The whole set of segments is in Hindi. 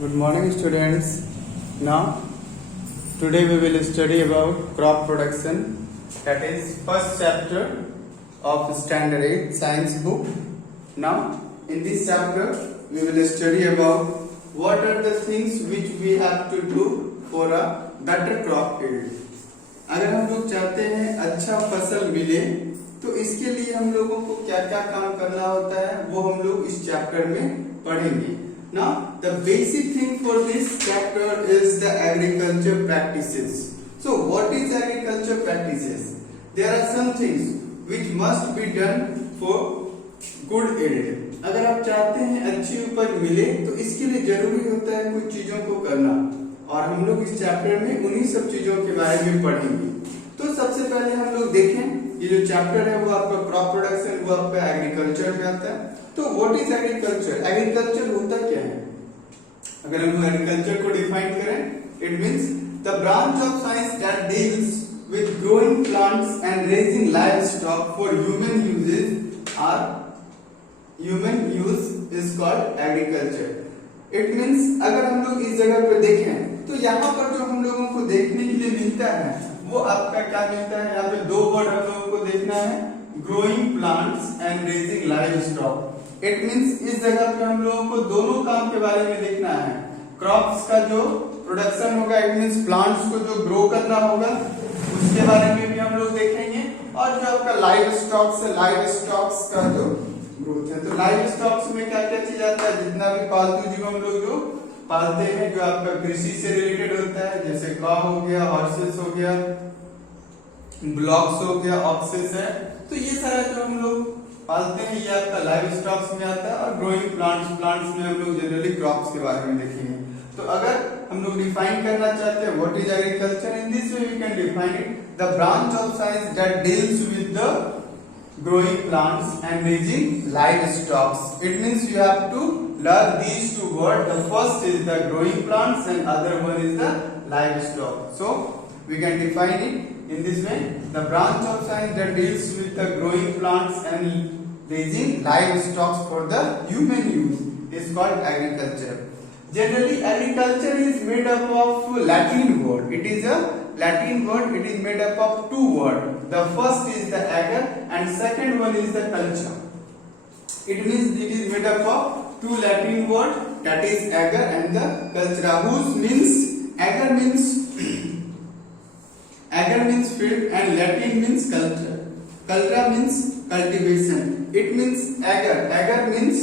Good morning, students. Now, today we will study about crop production. That is first chapter of Standard 8 Science book. Now, in this chapter, we will study about what are the things which we have to do for a better crop yield. अगर हम लोग चाहते हैं अच्छा फसल मिले, तो इसके लिए हम लोगों को क्या क्या काम करना होता है वो हम लोग इस चैप्टर में पढ़ेंगे. Now, the basic thing for this chapter is the agriculture practices. So, what is agriculture practices? There are some things which must be done for good yield. अगर आप चाहते हैं अच्छी उपज मिले, तो इसके लिए जरूरी होता है कुछ चीजों को करना, और हम लोग इस चैप्टर में उन्हीं सब चीजों के बारे में पढ़ेंगे. तो सबसे पहले हम लोग देखें, ये जो चैप्टर है वो आपका क्रॉप प्रोडक्शन, वो आपका एग्रीकल्चर में आता है. तो व्हाट इज एग्रीकल्चर? एग्रीकल्चर होता क्या है? अगर हम एग्रीकल्चर को डिफाइन करें, it means the branch of science that deals with growing plants and raising livestock for human uses are human use is called agriculture. It means अगर हम लोग इस जगह पर देखें, तो यहाँ पर जो हम लोगों को देखने के लिए मिलता है वो आपका क्या मिलता है? यहाँ पे दो वर्ड हम लोगों को देखना है, growing plants and raising live stock. It means इस जगह पे हम लोगों को दोनों काम के बारे में देखना है. क्रॉप्स का जो प्रोडक्शन होगा, इट मींस प्लांट्स को जो ग्रो करना होगा, उसके बारे में भी हम लोग देखेंगे. और जो आपका लाइव स्टॉक्स है, लाइव स्टॉक्स का जो ग्रोथ है, तो लाइव स्टॉक्स में क्या क्या चीज आता है? जितना भी पालतू जीव हम लोग जो पालते हैं, जो आपका कृषि से रिलेटेड होता है, जैसे काऊ हो गया, हॉर्सेस हो गया, ब्लॉक्स हो गया, ऑक्सेस है, तो ये सारा जो हम लोग पालते हैं ये आपका लाइव स्टॉक्स में आता है. और ग्रोइंग प्लांट्स में हम लोग जनरली क्रॉप्स के बारे में देखेंगे. तो अगर हम लोग डिफाइन करना चाहते हैं what is agriculture, in this way we can define it, the branch of science that deals with the growing plants and raising livestocks. It means you have to learn these two words. The first is the growing plants and other one is the livestock. So we can define it in this way. The branch of science that deals with the growing plants and raising livestocks for the human use is called agriculture. Generally, agriculture is made up of Latin word. It is a Latin word. It is made up of two words. The first is the ager and second one is the culture. It means it is made up of two Latin words, that is ager and the cultura, whose means ager means field and Latin means culture. Cultura means cultivation. It means ager means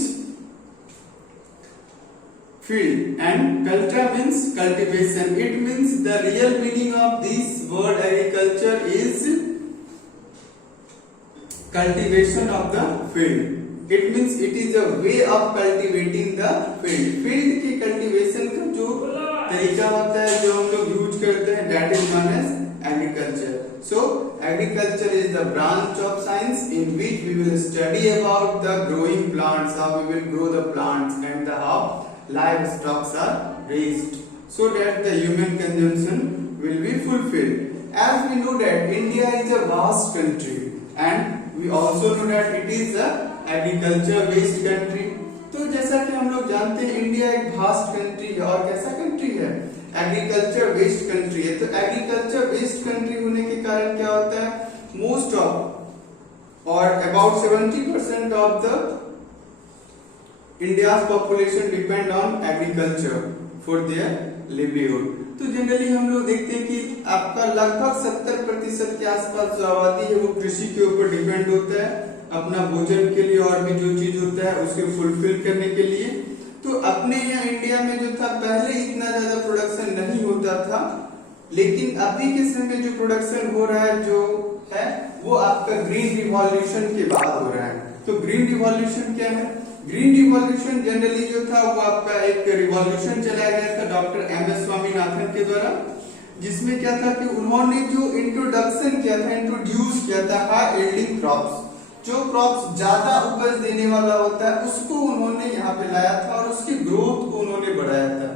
field and culture means cultivation. It means the real meaning of this word agriculture is cultivation of the field. It means it is a way of cultivating the field. Field की cultivation का जो तरीका होता है, जो हम लोग यूज करते हैं, that is known as agriculture. So agriculture is the branch of science in which we will study about the growing plants, how we will grow the plants and the how livestock are raised so that the human consumption will be fulfilled. As we know that India is a vast country and we also know that it is a agriculture based country. तो जैसा कि हम लोग जानते हैं, इंडिया एक भास्ट कंट्री है. और कैसा कंट्री है? एग्रीकल्चर बेस्ड कंट्री है. तो एग्रीकल्चर बेस्ड कंट्री होने के कारण क्या होता है, मोस्ट ऑफ और about 70% of the India's population depend on agriculture for their livelihood. तो जनरली हम लोग देखते हैं कि आपका लगभग 70% के आसपास जो आबादी है वो कृषि के ऊपर डिपेंड होता है अपना भोजन के लिए, और भी जो चीज होता है उसके फुलफिल करने के लिए. तो अपने यहाँ इंडिया में जो था, पहले इतना ज्यादा प्रोडक्शन नहीं होता था, लेकिन अभी के समय में जो प्रोडक्शन हो रहा है जो है वो आपका ग्रीन रिवॉल्यूशन के बाद हो रहा है. तो ग्रीन रिवॉल्यूशन क्या है? ग्रीन रिवॉल्यूशन जनरली जो था वो आपका एक रिवॉल्यूशन चलाया गया था डॉक्टर एम.एस. स्वामीनाथन के द्वारा, जिसमें क्या था कि उन्होंने जो इंट्रोडक्शन किया था, इंट्रोड्यूस किया था हाई यील्डिंग क्रॉप्स. जो क्रॉप्स ज्यादा उपज देने वाला होता है उसको उन्होंने यहाँ पे लाया था और उसकी ग्रोथ को उन्होंने बढ़ाया था.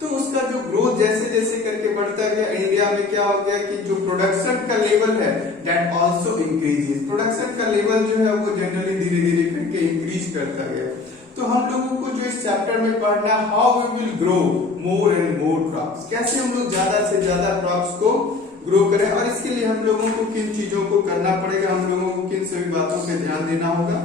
तो उसका जो ग्रोथ जैसे जैसे करके बढ़ता गया, इंडिया में क्या हो गया कि जो प्रोडक्शन का लेवल है दैट आल्सो इंक्रीजेस. प्रोडक्शन का लेवल जो है वो जनरली धीरे धीरे करके इंक्रीज करता गया. तो हम लोगों को जो इस चैप्टर में पढ़ना है how we will grow more and more crops, कैसे हम लोग ज्यादा से ज्यादा क्रॉप्स को ग्रो करें और इसके लिए हम लोगों को किन चीजों को करना पड़ेगा, हम लोगों को किन सभी बातों पे ध्यान देना होगा।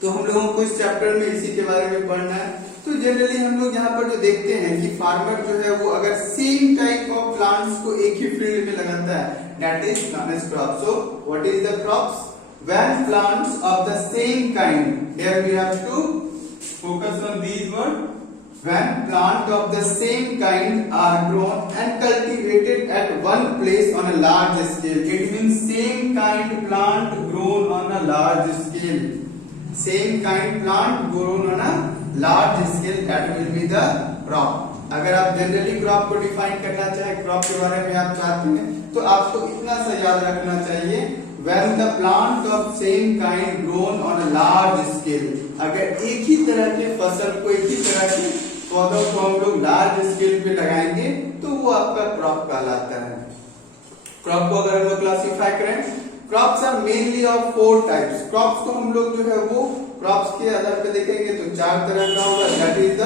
तो हम लोगों को इस चैप्टर में इसी के बारे में पढ़ना है। तो जनरली हम लोग यहाँ पर जो देखते हैं कि फार्मर जो है वो अगर सेम टाइप ऑफ प्लांट्स को एक ही फील्ड में लगाता है, that is known as crop. So what is the crops? When plants of the same kind, here we have to focus on these words. When plants of the same kind are grown and cultivated at one place on a large scale, it means same kind plant grown on a large scale. Same kind plant grown on a large scale, that will be the crop. अगर आप जनरली क्रॉप को डिफाइन करना चाहे, क्रॉप के बारे में आप चाहते हैं, तो आपको इतना सा याद रखना चाहिए, when the plant of same kind grown on a large scale, अगर एक ही तरह के फसल को, एक ही तरह के पौधों को हम लोग लार्ज स्केल पे लगाएंगे तो वो आपका क्रॉप कहलाता है। क्रॉप को अगर हम लोग क्लासिफाई करें, crops are mainly of 4 types. Crops को हम लोग जो है वो क्रॉप्स के आधार पे देखेंगे तो 4 तरह का होगा, that is the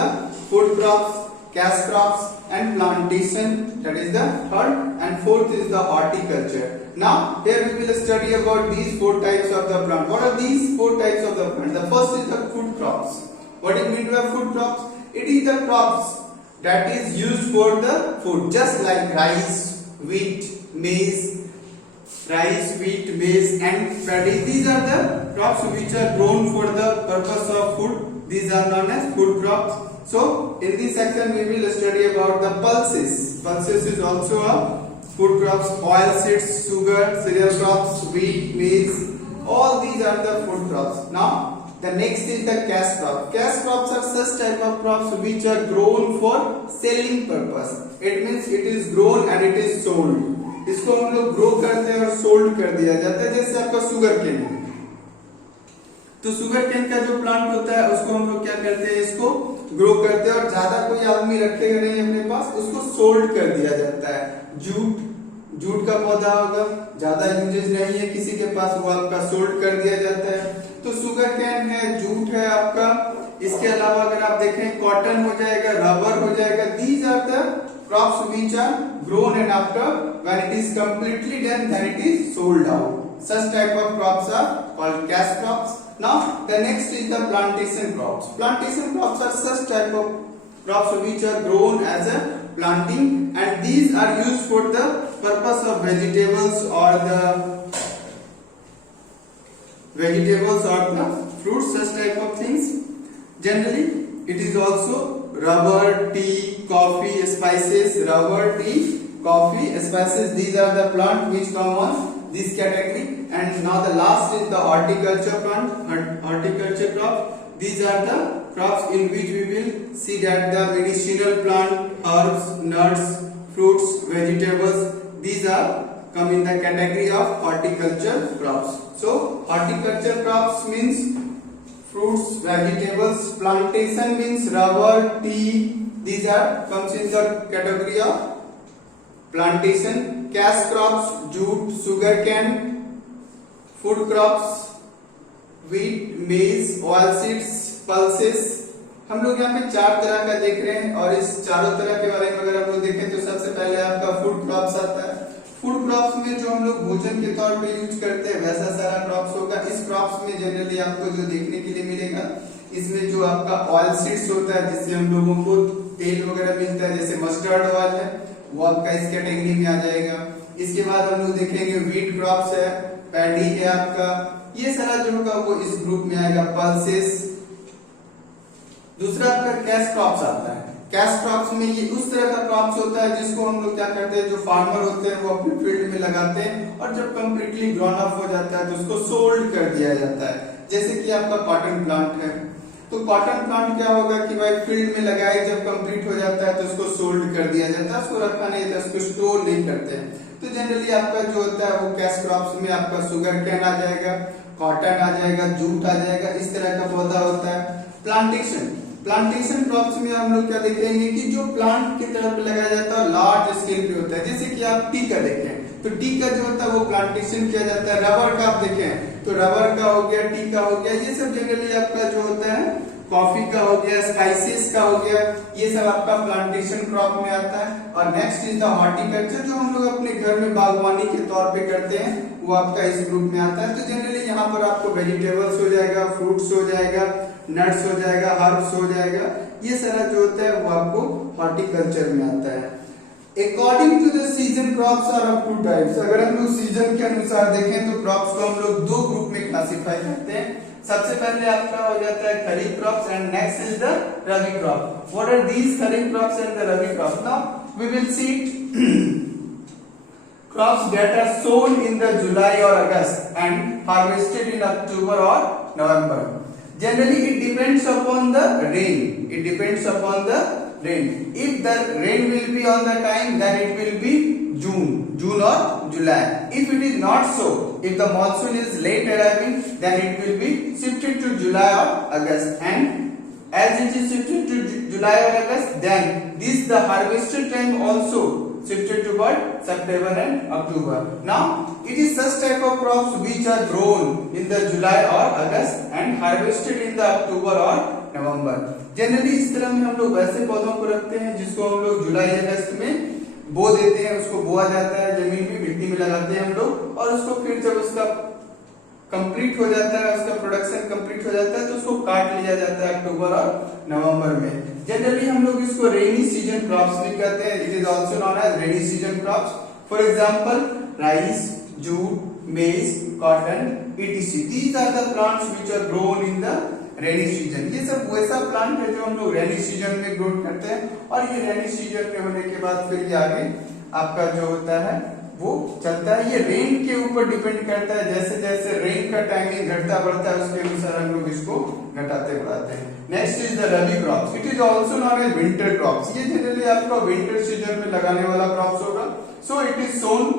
food crops, cash crops and plantation, that is the third, and fourth is the horticulture. Now here we will study about these 4 types of the plant. What are these 4 types of the plant? The first is the food crops. What do you mean by food crops? It is the crops that is used for the food, just like rice, wheat, maize, and paddy. These are the crops which are grown for the purpose of food. These are known as food crops. So in this section we will study about the pulses. Pulses is also a food crops. Oil seeds, sugar, cereal crops, wheat, maize, all these are the food crops. Now the next is the cash crop. Cash crops are such type of crops which are grown for selling purpose. It means it is grown and it is sold. इसको हम लोग ग्रो करते हैं और सोल्ड कर दिया जाता है। जैसे आपका शुगर केन है, तो शुगर केन का जो प्लांट होता है उसको हम लोग क्या करते हैं, इसको ग्रो करते हैं और ज्यादा कोई आदमी रखेगा नहीं अपने पास, उसको सोल्ड कर दिया जाता है। जूट का पौधा होगा, ज्यादा यूजेज नहीं है किसी के पास, वो आपका सोल्ड कर दिया जाता है। तो शुगर केन है, जूट है आपका, इसके अलावा अगर आप देखें कॉटन हो जाएगा, रबर हो जाएगा। These are the crops which are grown and after when it is completely done then it is sold out. Such type of crops are called cash crops. Now the next is the plantation crops. Plantation crops are such type of crops which are grown as a planting and these are used for the purpose of vegetables or the fruits, such type of things. Generally it is also rubber, tea, coffee, spices. Rubber, tea, coffee, spices, these are the plant which come on this category. And now the last is the horticulture plant, horticulture crops. These are the crops in which we will see that the medicinal plant, herbs, nuts, fruits, vegetables, these are come in the category of horticulture crops. So horticulture crops means fruits, vegetables. Plantation means rubber, tea, these are comes in the category of plantation. Cash crops, jute, sugar cane. Food crops, wheat, maize, oil seeds, pulses. हम लोग यहाँ पे 4 तरह का देख रहे हैं और इस चारों तरह के बारे में अगर हम लोग देखें तो सबसे पहले आपका फूड क्रॉप्स आता है। फूड क्रॉप्स में जो हम लोग भोजन के तौर पे यूज करते हैं वैसा सारा क्रॉप्स होगा। इस क्रॉप्स में जनरली आपको जो देखने के लिए मिलेगा, इसमें जो आपका ऑयल सीड्स होता है जिससे हम लोगों को तेल वगैरह मिलता है, जैसे मस्टर्ड ऑयल है, वो आपका इस कैटेगरी में आ जाएगा। इसके बाद हम लोग देखेंगे व्हीट क्रॉप्स है, पैडी है आपका, ये सारा जो होगा वो इस ग्रुप में आएगा। पल्सेस। दूसरा आपका कैश क्रॉप्स आता है। कैश क्रॉप्स में ये उस तरह का क्रॉप्स होता है जिसको हम लोग क्या करते हैं, जो फार्मर होते हैं वो अपने फील्ड में लगाते हैं और जब कंप्लीटली ग्रोन अप हो जाता है तो उसको सोल्ड कर दिया जाता है। जैसे कि आपका कॉटन प्लांट है, तो कॉटन प्लांट क्या होगा कि भाई फील्ड में लगाए, जब कंप्लीट हो जाता है तो उसको सोल्ड कर दिया जाता है, उसको रखा नहीं जाता, उसको स्टोर नहीं करते हैं। तो जनरली आपका जो होता है वो कैश क्रॉप्स में आपका शुगर केन आ जाएगा, कॉटन आ जाएगा, जूट आ जाएगा, इस तरह का पौधा होता है। प्लांटेशन, प्लांटेशन क्रॉप्स में हम लोग क्या देखेंगे कि जो प्लांट की तरफ लगाया जाता है लार्ज स्केल पे होता है, जैसे कि आप टी का देखें तो टी का जो होता है वो प्लांटेशन किया जाता है। रबर का आप देखें तो रबर का हो गया, टी का हो गया, ये सब जनरली आपका जो होता है कॉफी का हो गया, स्पाइसेस का हो गया, ये सब आपका प्लांटेशन क्रॉप में आता है। और नेक्स्ट इज द हॉर्टिकल्चर, जो हम लोग अपने घर में बागवानी के तौर पे करते हैं, वो आपका इस ग्रुप में आता है। तो जनरली यहाँ पर आपको वेजिटेबल्स हो जाएगा, फ्रूट्स हो जाएगा, नट्स हो जाएगा, हर्ब्स हो जाएगा, ये सारा जो होता है वो आपको हॉर्टिकल्चर में आता है। According to the season crops are of two types. अगर हम लोग सीजन के अनुसार देखें तो क्रॉप्स को हम लोग दो ग्रुप में क्लासिफाई करते हैं। सबसे पहले आपका हो जाता है kharif crops and next is the rabi crop. What are these kharif crops and the rabi crops? Now we will see crops that are sown in the July or August and harvested in October or November. Generally it depends upon the rain. It depends upon the rain. If the rain will be on the time, then it will be June or July. If it is not so, if the monsoon is late arriving, then it will be shifted to July or August. And as it is shifted to July or August, then this the harvested time also shifted to what? September and October. Now it is such type of crops which are grown in the July or August and harvested in the October or November. Generally इस तरह में हम लोग वैसे पौधों को रखते हैं जिसको हम लोग जुलाई अगस्त में बो देते हैं, उसको बोआ जाता है, जमीन में मिट्टी में लगाते हैं हम लोग, और उसको फिर जब उसका कंप्लीट हो जाता है, उसका प्रोडक्शन कंप्लीट हो जाता है, तो उसको काट लिया जाता है अक्टूबर और नवंबर में। जनरली हम लोग इसको रेनी सीजन क्रॉप्स भी कहते हैं। It is also known as rainy season crops. For example rice, jute, maize, cotton, etc. These are the plants which are grown in the rainy season. ये सब वैसा प्लांट है जो हम लोग रेनी सीजन में ग्रो करते हैं, और ये रेनी सीजन में होने के बाद फिर ये आगे आपका जो होता है वो चलता है। ये रेन के ऊपर डिपेंड करता है, जैसे जैसे रेन का टाइमिंग घटता बढ़ता है उसके अनुसार हम लोग इसको घटाते बढ़ाते हैं। Next is the rabi crops. It is also known as winter crops. ये जनरली आपका विंटर सीजन में लगाने वाला क्रॉप्स होगा। So it is sown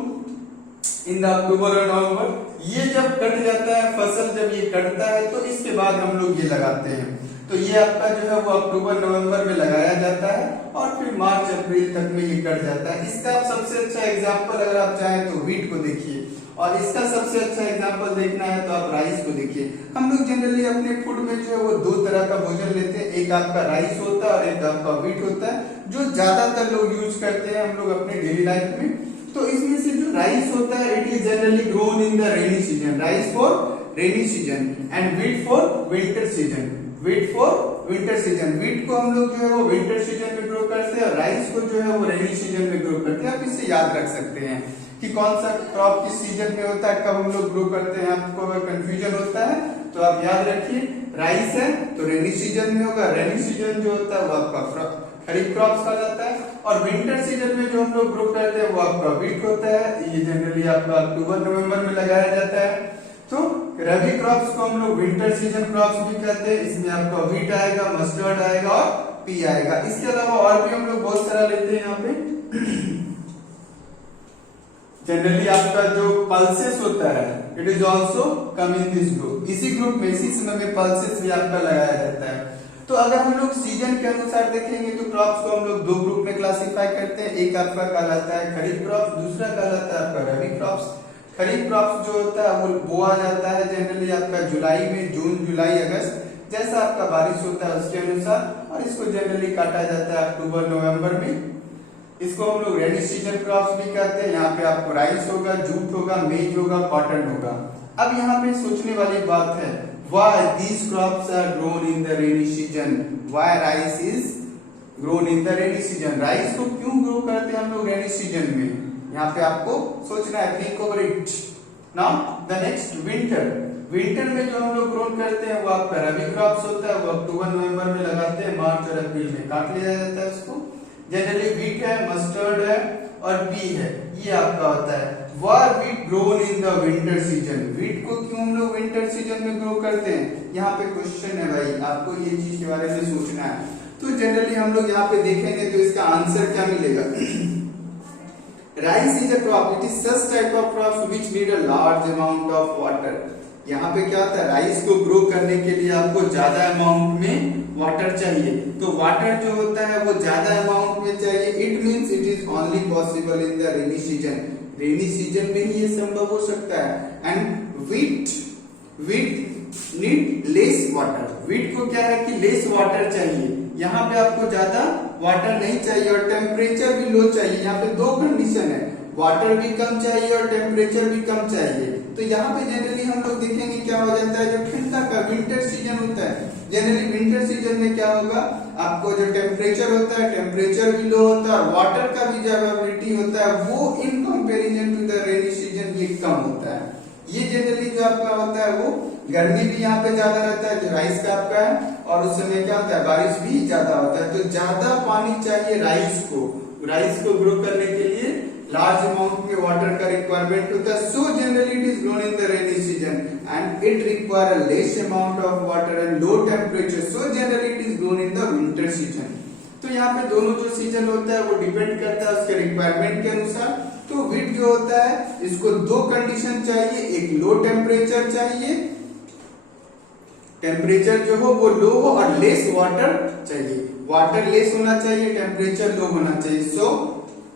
in the October और नवंबर। ये जब कट जाता है फसल, जब ये कटता है तो इसके बाद हम लोग ये लगाते हैं। तो ये आपका जो है वो अक्टूबर नवंबर में लगाया जाता है और फिर मार्च अप्रैल तक में ये कट जाता है। इसका आप सबसे अच्छा एग्जांपल अगर आप चाहें तो व्हीट को देखिए, और इसका सबसे अच्छा एग्जांपल देखना है तो आप राइस को देखिए। हम लोग जनरली अपने फूड में जो है वो दो तरह का भोजन लेते हैं, एक आपका राइस होता है और एक आपका व्हीट होता है, जो ज्यादातर लोग यूज करते हैं हम लोग अपने डेली लाइफ में। तो इसमें से जो राइस होता है it is generally grown in the rainy season. Rice for rainy season and wheat for winter season. Wheat for winter season. Wheat को हम लोग जो है वो विंटर सीजन में ग्रो करते हैं और राइस को जो है वो रेनी सीजन में ग्रो करते हैं। आप इससे याद रख सकते हैं कि कौन सा क्रॉप किस सीजन में होता है, कब हम लोग ग्रो करते हैं। आपको अगर कंफ्यूजन होता है तो आप याद रखिए, राइस है तो रेनी सीजन में होगा। रेनी सीजन जो होता है वो आपका खरीफ क्रॉप्स कहा जाता है, और विंटर सीजन में जो हम लोग ग्रो करते हैं वो आपका व्हीट होता है। ये जनरली आपका अक्टूबर नवंबर में लगाया जाता है। तो रबी क्रॉप्स को हम लोग विंटर सीजन क्रॉप्स भी कहते हैं। इसमें आपका व्हीट आएगा, मस्टर्ड आएगा और पी आएगा। इसके अलावा और भी हम लोग बहुत सारा लेते हैं यहाँ पे। जनरली आपका जो पल्सेस होता है it is also come in this group. इसी ग्रुप में इसी समय में पल्सेस भी आपका लगाया जाता है। तो अगर हम लोग सीजन के अनुसार देखेंगे तो क्रॉप्स को हम लोग दो ग्रुप में क्लासिफाई करते हैं। एक आपका कहलाता है खरीफ क्रॉप्स, दूसरा कहलाता है आपका रबी क्रॉप्स। खरीफ क्रॉप्स जो होता है वो बोआ जाता है जनरली आपका जुलाई में, जून, जुलाई, अगस्त, जैसा आपका बारिश होता है उसके अनुसार, और इसको जनरली काटा जाता है अक्टूबर नवंबर में। इसको हम लोग रेनी सीजन क्रॉप्स भी कहते हैं। यहाँ पे आपको राइस होगा, जूट होगा, मेज होगा, कॉटन होगा। अब यहाँ पे सोचने वाली बात है, why these crops are grown in the rainy season? Why rice is grown in the rainy season? Rice को क्यों ग्रो करते हैं हम लोग रेनी सीजन में? यहाँ पे आपको सोचना है, think over it. Now the next winter. Winter में जो हम लोग ग्रो करते हैं वो आपका रबी क्रॉप्स होता है। वो अक्टूबर नवंबर में लगाते हैं, मार्च और अप्रैल में काट लिया जाता है उसको। जनरली व्हीट है, मस्टर्ड है और पी है, ये आपका होता है। Why wheat grown in the winter season? Wheat को क्यों हम लोग विंटर सीजन में ग्रो करते हैं? यहाँ पे क्वेश्चन है भाई, आपको ये चीज के बारे में सोचना है। तो जनरली हम लोग यहाँ पे देखेंगे तो इसका आंसर क्या मिलेगा? Rice is a crop, it is such type of crop which need a large amount of water. यहाँ पे क्या होता है, राइस को ग्रो करने के लिए आपको ज्यादा अमाउंट में वाटर चाहिए, तो वाटर जो होता है वो ज्यादा अमाउंट में चाहिए। It means it is only possible in the rainy season, rainy season में ही ये संभव हो सकता है। And wheat need less water, wheat को क्या है कि लेस वाटर चाहिए, यहाँ पे आपको ज्यादा वाटर नहीं चाहिए और टेम्परेचर भी लो चाहिए। यहाँ पे दो कंडीशन है, वाटर भी कम चाहिए और टेम्परेचर भी कम चाहिए। तो यहाँ पे जनरली हम लोग देखेंगे क्या हो जाता है, जो ठंडा का विंटर सीजन होता है, जनरली विंटर सीजन में क्या होगा, आपको जो टेम्परेचर होता है टेम्परेचर भी लो होता है और वाटर का भी जो अवेलेबिलिटी होता है वो in comparison to the rainy season ये कम होता है। ये जनरली जो आपका होता है वो गर्मी भी यहाँ पे ज्यादा रहता है जो राइस का आपका है, और उस समय क्या होता है बारिश भी ज्यादा होता है। तो ज्यादा पानी चाहिए राइस को ग्रो करने के लिए लार्ज अमाउंट में वाटर का रिक्वायरमेंट होता है। So generally it is grown in the rainy season and it require a less amount of water and low temperature, so generally it is grown in the winter season. तो यहाँ पे दोनों जो सीजन होता है वो डिपेंड करता है उसके रिक्वायरमेंट के अनुसार। तो वीट जो होता है इसको दो कंडीशन चाहिए, एक लो टेम्परेचर चाहिए, टेम्परेचर जो हो वो लो हो, और लेस वाटर चाहिए, वाटर लेस होना चाहिए, टेम्परेचर लो होना चाहिए। So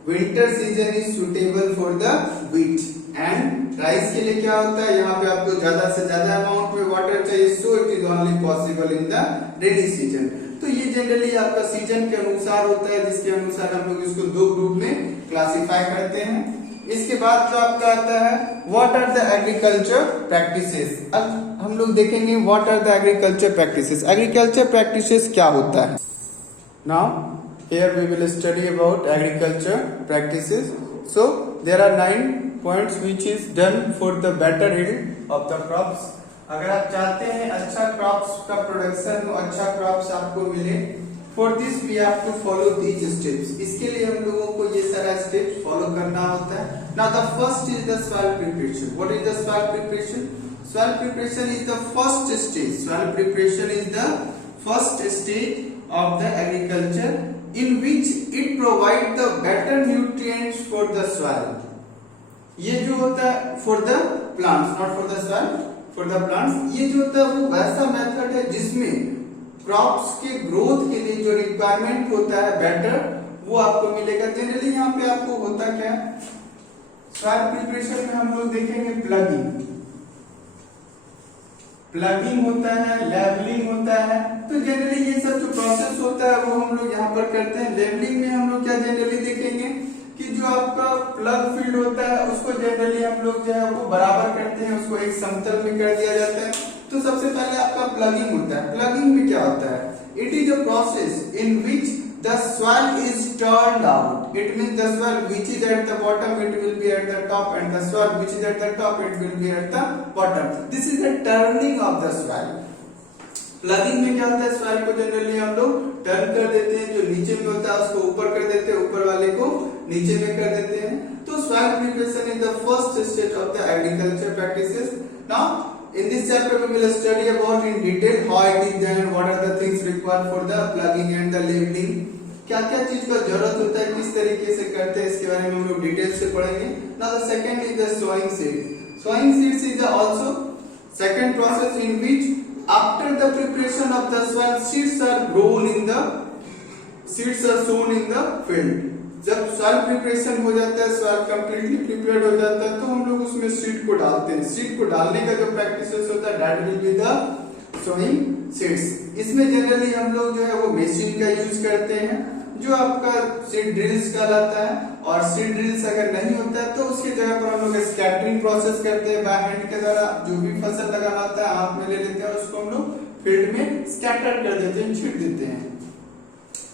winter season is suitable for the wheat. And rice के लिए क्या होता है, यहाँ पे आपको ज्यादा से ज्यादा अमाउंट में वाटर चाहिए, सो it is only possible in the rainy season. तो ये जनरली आपका सीजन के अनुसार होता है, जिसके अनुसार हम लोग इसको दो ग्रुप में क्लासिफाई करते हैं। इसके बाद जो आपका आता है what are the agriculture practices. अब हम लोग देखेंगे what are the agriculture practices. Agriculture practices क्या होता है। Now here we will study about agriculture practices. So there are 9 points which is done for the better yield of the crops. अगर आप चाहते हैं अच्छा क्रॉप्स का प्रोडक्शन हो, अच्छा क्रॉप्स आपको मिले, for this we have to follow these steps. इसके लिए हम लोगों को ये सारा स्टेप फॉलो करना होता है। Now the first is the soil preparation. What is the soil preparation? Soil preparation is the first stage. Soil preparation is the first stage of the agriculture in which it provide the better nutrients for the soil. ये जो होता है for the plants, not for the soil, for the plants, ये जो होता है वो वैसा मेथड है जिसमें क्रॉप्स के ग्रोथ के लिए जो रिक्वायरमेंट होता है बेटर वो आपको मिलेगा। जनरली यहाँ पे आपको होता क्या है, सॉइल प्रिपरेशन में हम लोग देखेंगे प्लगिंग होता है, लेवलिंग होता है। तो जनरली ये सब जो प्रोसेस होता है वो हम लोग यहाँ पर करते हैं। लेवलिंग में हम लोग क्या जनरली देखेंगे कि जो आपका प्लग फील्ड होता है उसको जनरली हम लोग जो है वो बराबर करते हैं, उसको एक समतल में कर दिया जाता है। तो सबसे पहले आपका प्लगिंग होता है। प्लगिंग में क्या होता है, it is a process in which the soil is turned out. It means the soil which is at the bottom it will be at the top, and the soil which is at the top it will be at the bottom. This is the turning of the soil. Plugging में क्या होता है, soil को जनरली हम लोग टर्न कर देते हैं, जो नीचे में होता है उसको ऊपर कर देते हैं, ऊपर वाले को नीचे में कर देते हैं। तो soil preparation is the first stage of the agriculture practices. Now in this chapter we will study about in detail how it is done, what are the things required for the plugging and the leveling, क्या क्या चीज का जरूरत होता है, किस तरीके से करते हैं, इसके बारे में हम लोग डिटेल से पढ़ेंगे। Now the second is the sowing seeds. Sowing seeds is also second process in which after the preparation of the soil seeds are sown in the field. जब सॉइल प्रिपरेशन हो जाता है, सॉइल कंप्लीटली प्रिपेयर्ड हो जाता है, तो हम लोग उसमें सीड को डालते हैं। सीड को डालने का जो प्रैक्टिसेस होता है that will be the sowing seeds. इसमें जनरली हम लोग जो है वो मशीन का यूज करते हैं, जो आपका सीड ड्रिल्स कहलाता है। और सीड ड्रिल्स अगर नहीं होता है तो उसकी जगह पर हम लोग स्कैटरिंग प्रोसेस करते हैं, बाय हैंड के द्वारा जो भी फसल लगाना होता है हाथ में ले लेते हैं, उसको हम लोग फील्ड में स्कैटर कर देते हैं, छींट देते हैं।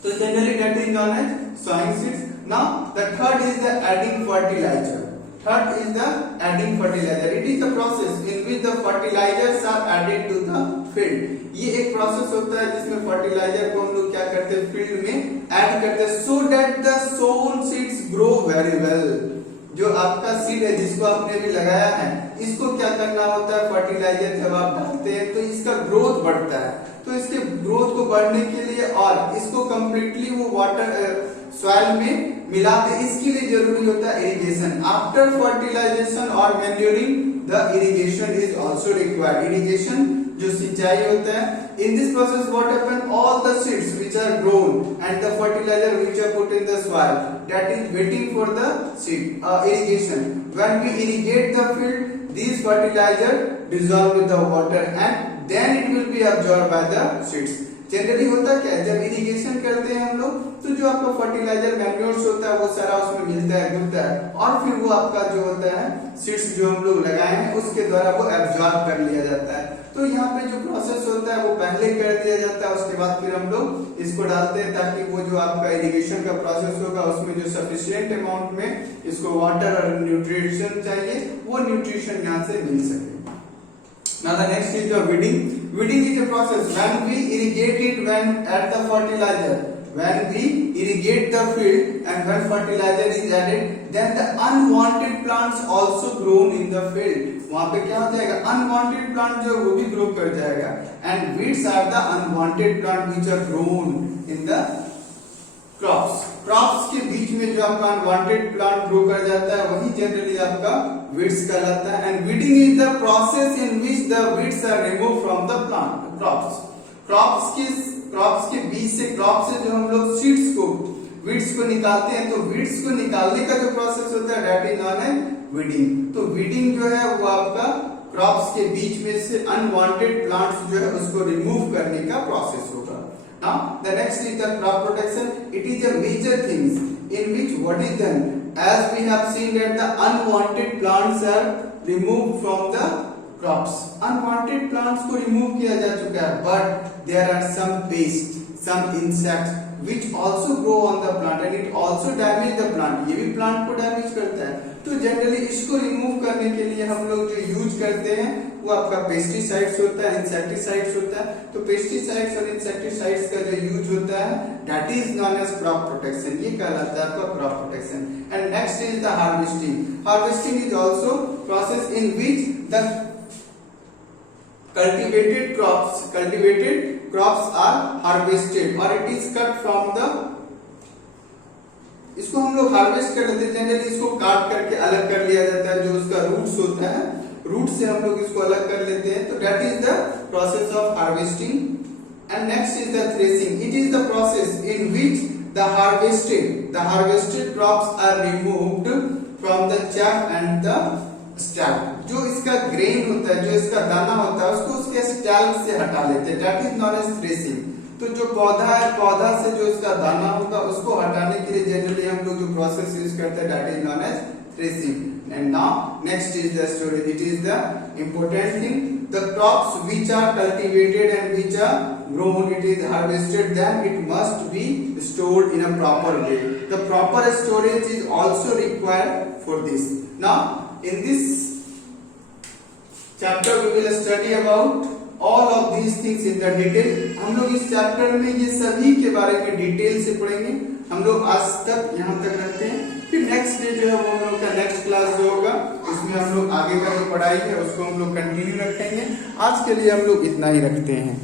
तो generally that is known as sowing seeds. Now the third is the adding fertilizer. Third is the adding fertilizer. It is the process in which the fertilizers are added to the field. ये एक प्रोसेस होता है जिसमें फर्टिलाइजर को हम लोग क्या करते हैं, फील्ड में ऐड करते हैं, so that the sown seeds grow very well. जो आपका सीड है जिसको आपने भी लगाया है, इसको क्या करना होता है, फर्टिलाइजर जब आप डालते हैं तो इसका ग्रोथ बढ़ता है। तो इसके ग्रोथ को बढ़ने के लिए और इसको कंप्लीटली वो वाटर सॉइल में मिलाते, इसके लिए जरूरी होता है इरिगेशन। आफ्टर फर्टिलाइजेशन और manuring the irrigation is also required. Irrigation जो सिंचाई होता है, in this process what happen, all the seeds which are grown and the fertilizer which are put in the soil, that is waiting for the seed irrigation. When we irrigate the field, these fertilizer dissolve with the water and then it will be absorbed by the seeds. Generally होता क्या है, जब इरिगेशन करते हैं हम लोग तो जो आपका फर्टिलाइजर मैन्योर्स होता है वो सारा उसमें मिलता है, घुलता है और फिर वो आपका जो होता है सीड्स जो हम लोग लगाए हैं उसके द्वारा वो एब्जॉर्ब कर लिया जाता है। तो यहाँ पे जो प्रोसेस होता है वो पहले कर दिया जाता है, उसके बाद फिर हम लोग इसको डालते हैं ताकि वो जो आपका इरिगेशन का प्रोसेस होगा उसमें जो सफिशिएंट अमाउंट में इसको वाटर और न्यूट्रिशन चाहिए वो न्यूट्रिशन यहाँ से मिल सके। Now the next is the weeding. Weeding is a process when we irrigate it when at the fertilizer. When we irrigate the field and when fertilizer is added, then the unwanted plants also grown in the field. वहाँ पे क्या हो जाएगा, unwanted plant जो वो भी grow कर जाएगा and weeds are the unwanted plant which are grown in the crops. Crops के बीच में जो आपका अनवांटेड प्लांट ग्रो कर जाता है वही जनरली आपका वीड्स कहलाता है। And weeding is the process in which the weeds are remove from the plant crops. Crops के बीच से क्रॉप से जो हम लोग सीड्स को वीड्स को निकालते हैं, तो वीड्स को निकालने का जो प्रोसेस होता है that is known as weeding. तो वीडिंग जो है वो आपका क्रॉप्स के बीच में से अनवांटेड प्लांट्स जो है उसको रिमूव करने का प्रोसेस होगा। Now the next is the crop protection. It is a major things in which what is done, as we have seen that the unwanted plants are removed from the crops. Unwanted plants को remove किया जा चुका है, but there are some pests, some insects which also grow on the plant and it also damage the plant. ये भी plant को damage करता है। तो जनरली इसको रिमूव करने के लिए हम लोग जो यूज करते हैं वो आपका पेस्टिसाइड्स होता है, इंसेक्टिसाइड्स होता है। तो पेस्टिसाइड्स और इंसेक्टिसाइड्स का जो यूज होता है that is known as crop protection, ये कहलाता है आपका crop protection. And next is the harvesting. Harvesting is also process in which the cultivated crops are harvested or it is cut from the, इसको हम लोग हार्वेस्ट कर लेते हैं, जनरली इसको काट करके अलग कर लिया जाता है, जो उसका रूट्स होता है रूट से हम लोग इसको अलग कर लेते हैं। तो that is the process of harvesting. And next is the threshing. It is the process in which the harvested crops are removed from the chaff and the stalk. जो इसका ग्रेन होता है, जो इसका दाना होता है उसको उसके स्टैल्प से हटा लेते हैं, that is known as threshing. तो जो पौधा है, पौधा से जो इसका दाना होगा उसको हटाने के लिए जनरली हम लोग जो प्रोसेस यूज करते हैं that is known as threshing. And now next is the story. It is the important thing, the crops which are cultivated and which are grown, it is harvested, then it must be stored in a proper way. The proper storage is also required for this. Now in this chapter we will study about all of these things in the detail. हम लोग इस चैप्टर में ये सभी के बारे में डिटेल से पढ़ेंगे। हम लोग आज तक यहाँ तक रखते हैं, फिर नेक्स्ट डे जो है वो हम लोग का नेक्स्ट क्लास जो होगा उसमें हम लोग आगे का जो पढ़ाई है उसको हम लोग कंटिन्यू रखेंगे। आज के लिए हम लोग इतना ही रखते हैं।